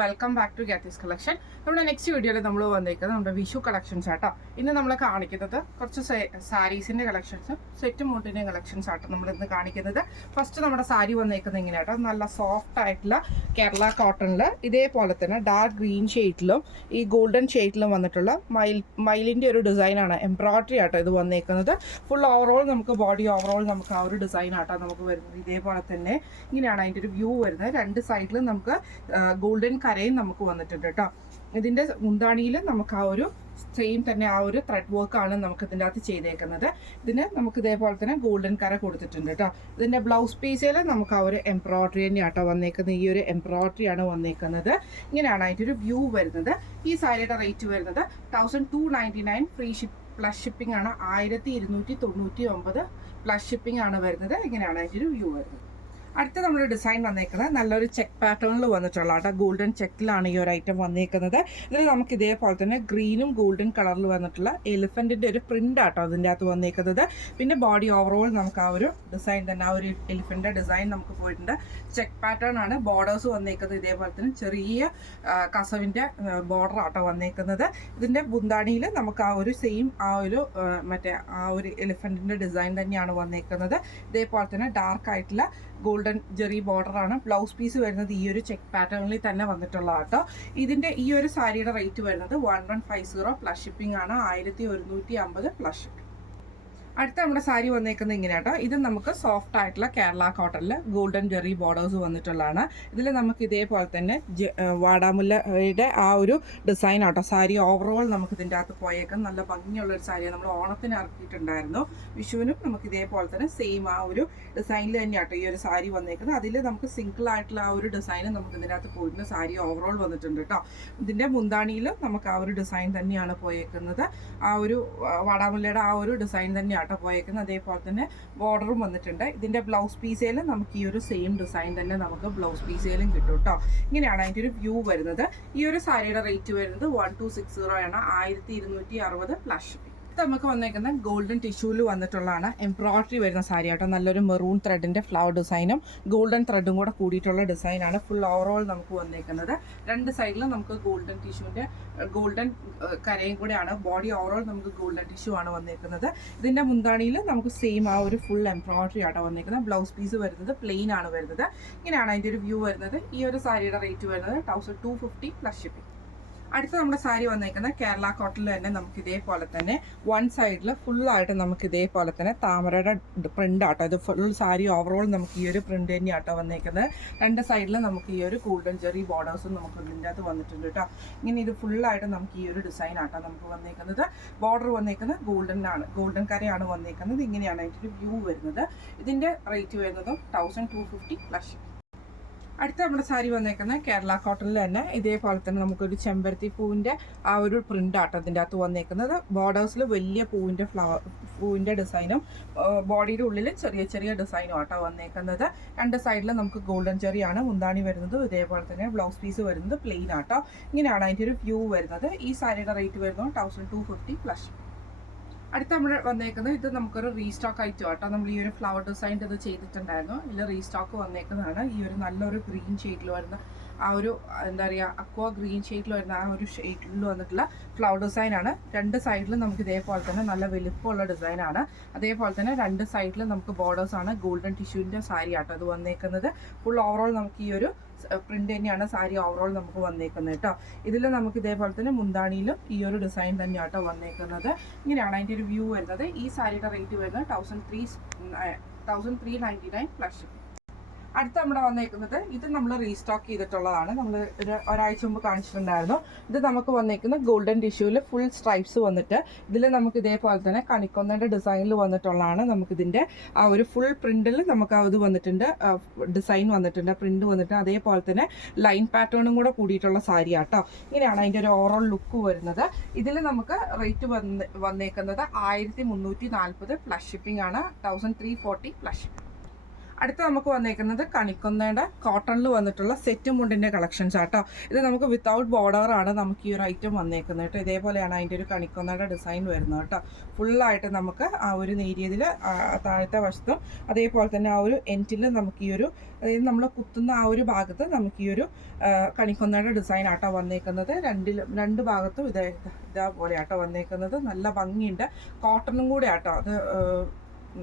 Welcome back to Gathi's collection. നമ്മുടെ next വീഡിയോയിൽ നമ്മൾ വന്നിരിക്കുന്നത് നമ്മുടെ വിഷു കളക്ഷൻസ് ആട്ടോ. ഇന്ന് നമ്മൾ കാണിക്കുന്നത് കുറച്ച് സാരീസിൻ്റെ കളക്ഷൻസും സെറ്റ് മോട്ടിൻ്റെ കളക്ഷൻസ് ആട്ടോ നമ്മൾ ഇന്ന് കാണിക്കുന്നത്. ഫസ്റ്റ് നമ്മുടെ സാരി വന്നിരിക്കുന്നത് ഇങ്ങനെയാട്ടോ, നല്ല സോഫ്റ്റ് ആയിട്ടുള്ള കേരള കോട്ടണിൽ ഇതേപോലെ തന്നെ ഡാർക്ക് ഗ്രീൻ ഷെയ്ഡിലും ഈ ഗോൾഡൻ ഷെയ്ഡിലും വന്നിട്ടുള്ള മയിലിൻ്റെ ഒരു ഡിസൈനാണ്, എംബ്രോയ്ഡറി ആട്ടോ ഇത് വന്നിരിക്കുന്നത്. ഫുൾ ഓവറോൾ നമുക്ക് ബോഡി ഓവറോൾ നമുക്ക് ആ ഒരു ഡിസൈൻ ആട്ടോ നമുക്ക് വരുന്നത്. ഇതേപോലെ തന്നെ ഇങ്ങനെയാണ് അതിൻ്റെ ഒരു വ്യൂ വരുന്നത്. രണ്ട് സൈഡിലും നമുക്ക് ഗോൾഡൻ കരയും നമുക്ക് വന്നിട്ടുണ്ട് കേട്ടോ. ഇതിൻ്റെ മുന്താണിയിൽ നമുക്ക് ആ ഒരു സെയിം തന്നെ ആ ഒരു ത്രെഡ് വർക്കാണ് നമുക്ക് ഇതിൻ്റെ അകത്ത് ചെയ്തേക്കുന്നത്. ഇതിന് നമുക്ക് ഇതേപോലെ തന്നെ ഗോൾഡൻ കര കൊടുത്തിട്ടുണ്ട് കേട്ടോ. ഇതിൻ്റെ ബ്ലൗസ് പീസിൽ നമുക്ക് ആ ഒരു എംബ്രോയ്ഡറി തന്നെയാണ് കേട്ടോ വന്നേക്കുന്നത്. ഈ ഒരു എംബ്രോയ്ഡറി ആണ് വന്നേക്കുന്നത്. ഇങ്ങനെയാണ് അതിൻ്റെ ഒരു വ്യൂ വരുന്നത്. ഈ സാരിയുടെ റേറ്റ് വരുന്നത് 1299 ഫ്രീ പ്ലസ് ഷിപ്പിംഗ് ആണ്. 1299 പ്ലസ് ഷിപ്പിംഗ് ആണ് വരുന്നത്. ഇങ്ങനെയാണ് അതിൻ്റെ ഒരു വ്യൂ വരുന്നത്. അടുത്ത നമ്മുടെ ഡിസൈൻ വന്നേക്കുന്നത് നല്ലൊരു ചെക്ക് പാറ്റേണിൽ വന്നിട്ടുള്ള കേട്ടോ, ഗോൾഡൻ ചെക്കിലാണ് ഈ ഒരു ഐറ്റം വന്നേക്കുന്നത്. ഇതിൽ നമുക്ക് ഇതേപോലെ തന്നെ ഗ്രീനും ഗോൾഡൻ കളറിൽ വന്നിട്ടുള്ള എലിഫൻറ്റിൻ്റെ ഒരു പ്രിൻ്റ് ആട്ടോ അതിൻ്റെ അകത്ത് വന്നേക്കുന്നത്. പിന്നെ ബോഡി ഓവറോൾ നമുക്ക് ആ ഒരു ഡിസൈൻ തന്നെ, ആ ഒരു എലിഫൻറ്റിൻ്റെ ഡിസൈൻ നമുക്ക് പോയിട്ടുണ്ട്. ചെക്ക് പാറ്റേൺ ആണ്. ബോർഡേഴ്സ് വന്നേക്കുന്നത് ഇതേപോലെ തന്നെ ചെറിയ കസവിൻ്റെ ബോർഡർ ആട്ടോ വന്നേക്കുന്നത്. ഇതിൻ്റെ ബുന്താണിയിൽ നമുക്ക് ആ ഒരു സെയിം ആ ഒരു മറ്റേ ആ ഒരു എലിഫൻറ്റിൻ്റെ ഡിസൈൻ തന്നെയാണ് വന്നേക്കുന്നത്. ഇതേപോലെ തന്നെ ഡാർക്ക് ആയിട്ടുള്ള ഗോൾഡൻ ജെറി ബോർഡറാണ്. ബ്ലൗസ് പീസ് വരുന്നത് ഈ ഒരു ചെക്ക് പാറ്റേണിൽ തന്നെ വന്നിട്ടുള്ള കേട്ടോ. ഇതിൻ്റെ ഈ ഒരു സാരിയുടെ റേറ്റ് വരുന്നത് 1150 പ്ലസ് ഷിപ്പിംഗ് ആണ്. 1150 പ്ലസ് ഷിപ്പിംഗ്. അടുത്ത നമ്മുടെ സാരി വന്നേക്കുന്നത് ഇങ്ങനെ കേട്ടോ. ഇത് നമുക്ക് സോഫ്റ്റ് ആയിട്ടുള്ള കേരള കോട്ടണിൽ ഗോൾഡൻ ജെറി ബോർഡേഴ്സ് വന്നിട്ടുള്ളതാണ്. ഇതിൽ നമുക്ക് ഇതേപോലെ തന്നെ വാടാമുല്ലയുടെ ആ ഒരു ഡിസൈൻ ആട്ടോ. സാരി ഓവറോൾ നമുക്ക് ഇതിൻ്റെ അകത്ത് പോയേക്കാം. നല്ല ഭംഗിയുള്ളൊരു സാരിയാണ്. നമ്മൾ ഓണത്തിന് ഇറക്കിയിട്ടുണ്ടായിരുന്നു. വിഷുവിനും നമുക്ക് ഇതേപോലെ തന്നെ സെയിം ആ ഒരു ഡിസൈനിൽ തന്നെയാട്ടോ ഈ ഒരു സാരി വന്നേക്കുന്നത്. അതിൽ നമുക്ക് സിംഗിൾ ആയിട്ടുള്ള ആ ഒരു ഡിസൈനും നമുക്ക് ഇതിൻ്റെ അകത്ത് പോയിട്ടുണ്ട്. സാരി ഓവറോൾ വന്നിട്ടുണ്ട് കേട്ടോ. ഇതിൻ്റെ മുന്താണിയിൽ നമുക്ക് ആ ഒരു ഡിസൈൻ തന്നെയാണ് പോയേക്കുന്നത്. ആ ഒരു വാടാമുല്ലയുടെ ആ ഒരു ഡിസൈൻ തന്നെയാണ് പോയേക്കുന്നത്. അതേപോലെ തന്നെ ബോർഡറും വന്നിട്ടുണ്ട്. ഇതിന്റെ ബ്ലൗസ് പീസയിൽ നമുക്ക് ഈ ഒരു സെയിം ഡിസൈൻ തന്നെ നമുക്ക് ബ്ലൗസ് പീസയിലും കിട്ടും കേട്ടോ. ഇങ്ങനെയാണ് അതിൻ്റെ ഒരു വ്യൂ വരുന്നത്. ഈ ഒരു സാരിയുടെ റേറ്റ് വരുന്നത് 1260 ആണ്. 1260 പ്ലസ് ഷിപ്പിംഗ്. നമുക്ക് വന്നേക്കുന്ന ഗോൾഡൻ ടിഷ്യൂല് വന്നിട്ടുള്ളതാണ്. എംബ്രോയ്ഡറി വരുന്ന സാരി ആട്ടോ. നല്ലൊരു മെറൂൺ ത്രെഡിന്റെ ഫ്ലവർ ഡിസൈനും ഗോൾഡൻ ത്രെഡും കൂടെ കൂടിയിട്ടുള്ള ഡിസൈനാണ്. ഫുൾ ഓവറോൾ നമുക്ക് വന്നേക്കുന്നത്. രണ്ട് സൈഡിലും നമുക്ക് ഗോൾഡൻ ടിഷ്യൂവിന്റെ ഗോൾഡൻ കരയും കൂടെയാണ്. ബോഡി ഓവറോൾ നമുക്ക് ഗോൾഡൻ ടിഷ്യൂ ആണ് വന്നേക്കുന്നത്. ഇതിന്റെ മുന്താണിയിൽ നമുക്ക് സെയിം ആ ഒരു ഫുൾ എംബ്രോയ്ഡറി ആട്ടോ വന്നേക്കുന്നത്. ബ്ലൗസ് പീസ് വരുന്നത് പ്ലെയിൻ ആണ് വരുന്നത്. ഇങ്ങനെയാണ് അതിന്റെ ഒരു വ്യൂ വരുന്നത്. ഈ ഒരു സാരിയുടെ റേറ്റ് വരുന്നത് 1250 പ്ലസ് ഷിപ്പിംഗ്. അടുത്ത നമ്മുടെ സാരി വന്നേക്കുന്നത് കേരള കോട്ടണിൽ തന്നെ നമുക്ക് ഇതേപോലെ തന്നെ വൺ സൈഡിൽ ഫുള്ളായിട്ട് നമുക്ക് ഇതേപോലെ തന്നെ താമരയുടെ പ്രിൻ്റ് ആട്ടോ. ഇത് ഫുൾ സാരി ഓവറോൾ നമുക്ക് ഈ ഒരു പ്രിൻ്റ് തന്നെ ആട്ടോ വന്നേക്കുന്നത്. രണ്ട് സൈഡിൽ നമുക്ക് ഈ ഒരു ഗോൾഡൻ ജെറി ബോർഡേഴ്സും നമുക്ക് ഇതിൻ്റെ അകത്ത് വന്നിട്ടുണ്ട് കേട്ടോ. ഇങ്ങനെ ഇത് ഫുള്ളായിട്ട് നമുക്ക് ഈ ഒരു ഡിസൈൻ ആട്ടോ നമുക്ക് വന്നേക്കുന്നത്. ബോർഡർ വന്നേക്കുന്നത് ഗോൾഡൻ കരയാണ് വന്നേക്കുന്നത്. ഇങ്ങനെയാണ് അതിൻ്റെ ഒരു വ്യൂ വരുന്നത്. ഇതിൻ്റെ റേറ്റ് വരുന്നത് 1250 പ്ലസ്. അടുത്ത നമ്മുടെ സാരി വന്നേക്കുന്നത് കേരള കോട്ടണിൽ തന്നെ ഇതേപോലെ തന്നെ നമുക്കൊരു ചെമ്പരത്തി പൂവിൻ്റെ ആ ഒരു പ്രിൻ്റ് ആട്ടോ ഇതിൻ്റെ അകത്ത് വന്നേക്കുന്നത്. ബോർഡേഴ്സിൽ വലിയ പൂവിൻ്റെ ഡിസൈനും ബോഡിയുടെ ഉള്ളിൽ ചെറിയ ചെറിയ ഡിസൈനും ആട്ടോ വന്നേക്കുന്നത്. രണ്ട് സൈഡിൽ നമുക്ക് ഗോൾഡൻ ചെറിയാണ് മുന്താണി വരുന്നത്. ഇതേപോലെ തന്നെ ബ്ലൗസ് പീസ് വരുന്നത് പ്ലെയിൻ ആട്ടോ. ഇങ്ങനെയാണ് അതിൻ്റെ ഒരു വ്യൂ വരുന്നത്. ഈ സാരിയുടെ റേറ്റ് വരുന്നത് 1250 പ്ലസ്. അടുത്ത നമ്മൾ വന്നേക്കുന്നത് ഇത് നമുക്കൊരു റീസ്റ്റോക്ക് ഐറ്റം ആട്ടോ. നമ്മൾ ഈ ഒരു ഫ്ലവർ ഡിസൈൻ ഇത് ചെയ്തിട്ടുണ്ടായിരുന്നു. ഇതിൽ റീസ്റ്റോക്ക് വന്നേക്കുന്നതാണ്. ഈ ഒരു നല്ലൊരു ഗ്രീൻ ഷെയ്ഡിൽ വരുന്ന ആ ഒരു എന്താ പറയുക അക്വ ഗ്രീൻ ഷെയ്ഡിൽ വരുന്ന ആ ഒരു ഷെയ്ഡിൽ വന്നിട്ടുള്ള ഫ്ലവർ ഡിസൈനാണ്. രണ്ട് സൈഡിലും നമുക്ക് ഇതേപോലെ തന്നെ നല്ല വലുപ്പമുള്ള ഡിസൈനാണ്. അതേപോലെ തന്നെ രണ്ട് സൈഡിലും നമുക്ക് ബോർഡേഴ്സാണ്. ഗോൾഡൻ ടിഷ്യൂവിൻ്റെ സാരി ആട്ടോ അത് വന്നേക്കുന്നത്. ഫുൾ ഓവറോൾ നമുക്ക് ഈ ഒരു പ്രിന്റ് തന്നെയാണ് സാരി ഓവറോൾ നമുക്ക് വന്നേക്കുന്നത് കേട്ടോ. ഇതിൽ നമുക്ക് ഇതേപോലെ തന്നെ മുന്താണിയിലും ഈ ഒരു ഡിസൈൻ തന്നെയാട്ടോ വന്നേക്കുന്നത്. ഇങ്ങനെയാണ് അതിൻ്റെ ഒരു വ്യൂ വരുന്നത്. ഈ സാരിയുടെ റേറ്റ് വരുന്നത് 1399 പ്ലസ്. അടുത്ത നമ്മുടെ വന്നേക്കുന്നത് ഇത് നമ്മൾ റീസ്റ്റോക്ക് ചെയ്തിട്ടുള്ളതാണ്. നമ്മൾ ഒരാഴ്ച മുമ്പ് കാണിച്ചിട്ടുണ്ടായിരുന്നു. ഇത് നമുക്ക് വന്നേക്കുന്നത് ഗോൾഡൻ ടിഷ്യൂവിൽ ഫുൾ സ്ട്രൈപ്സ് വന്നിട്ട് ഇതിൽ നമുക്ക് ഇതേപോലെ തന്നെ കണിക്കൊന്നയുടെ ഡിസൈനിൽ വന്നിട്ടുള്ളതാണ്. നമുക്കിതിൻ്റെ ആ ഒരു ഫുൾ പ്രിന്റിൽ നമുക്ക് അത് വന്നിട്ടുണ്ട്, ഡിസൈൻ വന്നിട്ടുണ്ട്, പ്രിന്റ് വന്നിട്ട് അതേപോലെ തന്നെ ലൈൻ പാറ്റേണും കൂടെ കൂടിയിട്ടുള്ള സാരി ആട്ടോ. ഇങ്ങനെയാണ് അതിൻ്റെ ഒരു ഓവറോൾ ലുക്ക് വരുന്നത്. ഇതിൽ നമുക്ക് റേറ്റ് വന്നേക്കുന്നത് 1340 പ്ലസ് ഷിപ്പിംഗ് ആണ്. 1340 പ്ലസ് ഷിപ്പിംഗ്. അടുത്ത നമുക്ക് വന്നേക്കുന്നത് കണിക്കൊന്നയുടെ കോട്ടണിൽ വന്നിട്ടുള്ള സെറ്റ് മുണ്ടിൻ്റെ കളക്ഷൻസ് ആട്ടോ. ഇത് നമുക്ക് വിത്തൗട്ട് ബോർഡറാണ് നമുക്ക് ഈ ഒരു ഐറ്റം വന്നേക്കുന്നത് കേട്ടോ. ഇതേപോലെയാണ് അതിൻ്റെ ഒരു കണിക്കൊന്നയുടെ ഡിസൈൻ വരുന്നത് കേട്ടോ. ഫുള്ളായിട്ട് നമുക്ക് ആ ഒരു നേരിയതിൽ താഴത്തെ വശത്തും അതേപോലെ തന്നെ ആ ഒരു എൻഡിൽ നമുക്ക് ഈ ഒരു, അതായത് നമ്മൾ കുത്തുന്ന ആ ഒരു ഭാഗത്ത് നമുക്ക് ഈ ഒരു കണിക്കൊന്നയുടെ ഡിസൈൻ ആട്ടോ വന്നേക്കുന്നത്. രണ്ട് ഭാഗത്തും ഇതേപോലെ ആട്ടോ വന്നേക്കുന്നത്. നല്ല ഭംഗിയുണ്ട്. കോട്ടണും കൂടെ ആട്ടോ. അത്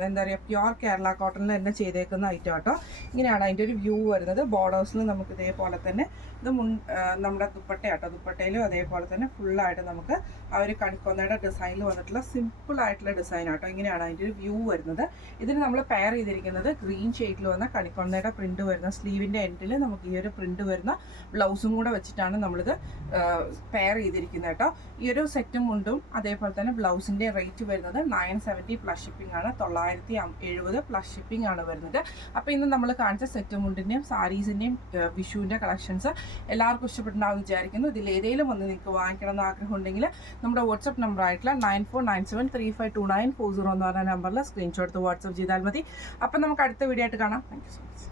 എന്താ പറയുക, പ്യുവർ കേരള കോട്ടണിൽ തന്നെ ചെയ്തേക്കുന്ന ഐറ്റം ആട്ടോ. ഇങ്ങനെയാണ് അതിൻ്റെ ഒരു വ്യൂ വരുന്നത്. ബോർഡേഴ്സിൽ നമുക്ക് ഇതേപോലെ തന്നെ ഇത് നമ്മുടെ ദുപ്പട്ടയാട്ടോ. ദുപ്പട്ടയിലും അതേപോലെ തന്നെ ഫുള്ളായിട്ട് നമുക്ക് ആ ഒരു കണിക്കൊന്നയുടെ ഡിസൈനിൽ വന്നിട്ടുള്ള സിമ്പിളായിട്ടുള്ള ഡിസൈൻ ആട്ടോ. ഇങ്ങനെയാണ് അതിൻ്റെ ഒരു വ്യൂ വരുന്നത്. ഇതിന് നമ്മൾ പെയർ ചെയ്തിരിക്കുന്നത് ഗ്രീൻ ഷെയ്ഡിൽ വന്ന കണിക്കൊന്നയുടെ പ്രിൻറ്റ് വരുന്ന സ്ലീവിൻ്റെ എൻഡിൽ നമുക്ക് ഈ ഒരു പ്രിൻറ്റ് വരുന്ന ബ്ലൗസും കൂടെ വെച്ചിട്ടാണ് നമ്മളിത് പെയർ ചെയ്തിരിക്കുന്നത് കേട്ടോ. ഈ ഒരു സെറ്റും മുണ്ടും അതേപോലെ തന്നെ ബ്ലൗസിൻ്റെ റേറ്റ് വരുന്നത് 970 പ്ലസ് ഷിപ്പിംഗ് ആണ്. 970 പ്ലസ് ഷിപ്പിംഗ് ആണ് വരുന്നത്. അപ്പോൾ ഇന്ന് നമ്മൾ കാണിച്ച സെറ്റ് മുണ്ടിൻ്റെയും സാരീസിൻ്റെയും വിഷുവിൻ്റെ കളക്ഷൻസ് എല്ലാവർക്കും ഇഷ്ടപ്പെട്ടുണ്ടാവും വിചാരിക്കുന്നു. ഇതിൽ ഏതെങ്കിലും ഒന്ന് നിങ്ങൾക്ക് വാങ്ങിക്കണം എന്ന് ആഗ്രഹം ഉണ്ടെങ്കിൽ നമ്മുടെ വാട്സപ്പ് നമ്പർ ആയിട്ടുള്ള 9497352940 എന്ന് പറഞ്ഞ നമ്പറിൽ സ്ക്രീൻഷോട്ട് വാട്സപ്പ് ചെയ്താൽ മതി. അപ്പം നമുക്ക് അടുത്ത വീഡിയോ ആയിട്ട് കാണാം. Thank you so much.